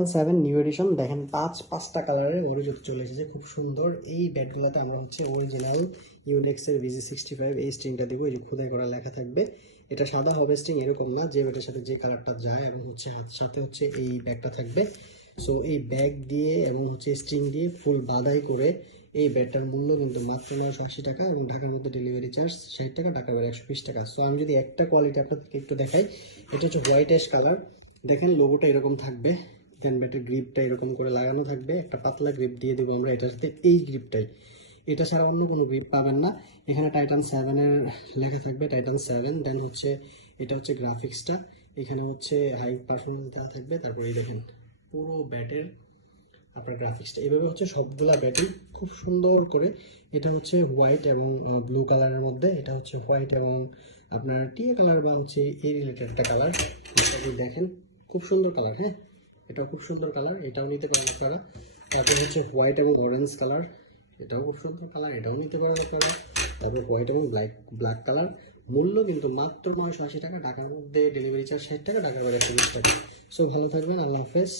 Titan 7 new addition. দেখেন পাঁচটা কালারের ওর জুতো চলে এসেছে, খুব সুন্দর। এই ব্যাটগুলোতে আমরা হচ্ছে অরিজিনাল ইউনিক্সের VG65 এই স্ট্রিংটা দিব, এই যে খোদাই করা লেখা থাকবে। এটা সাদা হবে স্ট্রিং এরকম না, যে ব্যাটের সাথে যে কালারটা যায়, এবং হচ্ছে সাথে হচ্ছে এই ব্যাগটা থাকবে। সো এই ব্যাগ দিয়ে এবং হচ্ছে স্ট্রিং দিয়ে ফুল বাধাই করে এই ব্যাটটার মূল্য কিন্তু মাত্র 980 টাকা, এবং ঢাকার মধ্যে ডেলিভারি চার্জ 60 টাকা, ঢাকার বাইরে 120 টাকা। সো আমি যদি একটা কোয়ালিটি আপনাদেরকে একটু দেখাই, এটা হচ্ছে হোয়াইট অ্যাশ কালার। দেখেন লোগোটা এরকম থাকবে, দেন ব্যাটের গ্রিপটা এরকম করে লাগানো থাকবে, একটা পাতলা গ্রিপ দিয়ে দেবো আমরা এটার সাথে, এই গ্রিপটাই। এটা ছাড়া অন্য কোনো গ্রিপ পাবেন না। এখানে টাইটান 7-এর লেখা থাকবে, টাইটান 7। দেন হচ্ছে এটা হচ্ছে গ্রাফিক্সটা, এখানে হচ্ছে হাই পারফরমেন্স দেওয়া থাকবে। তারপরে এই দেখেন পুরো ব্যাটের আপনার গ্রাফিক্সটা এইভাবে হচ্ছে সবগুলা ব্যাটই খুব সুন্দর করে। এটা হচ্ছে হোয়াইট এবং ব্লু কালারের মধ্যে, এটা হচ্ছে হোয়াইট এবং আপনার টিয়া কালার বা হচ্ছে এই রিলেটেড একটা কালার। দেখেন খুব সুন্দর কালার, হ্যাঁ এটাও খুব সুন্দর কালার, এটাও নিতে পারেন আপনারা। তারপর হচ্ছে হোয়াইট এবং অরেঞ্জ কালার, এটাও খুব সুন্দর কালার, এটাও নিতে পারেন আপনারা। তারপর হোয়াইট এবং ব্ল্যাক কালার। মূল্য কিন্তু মাত্র 980 টাকা, ঢাকার মধ্যে ডেলিভারি চার্জ 60 টাকা, ঢাকার বাইরে 30 টাকা। সো ভালো থাকবেন, আল্লাহ হাফেজ।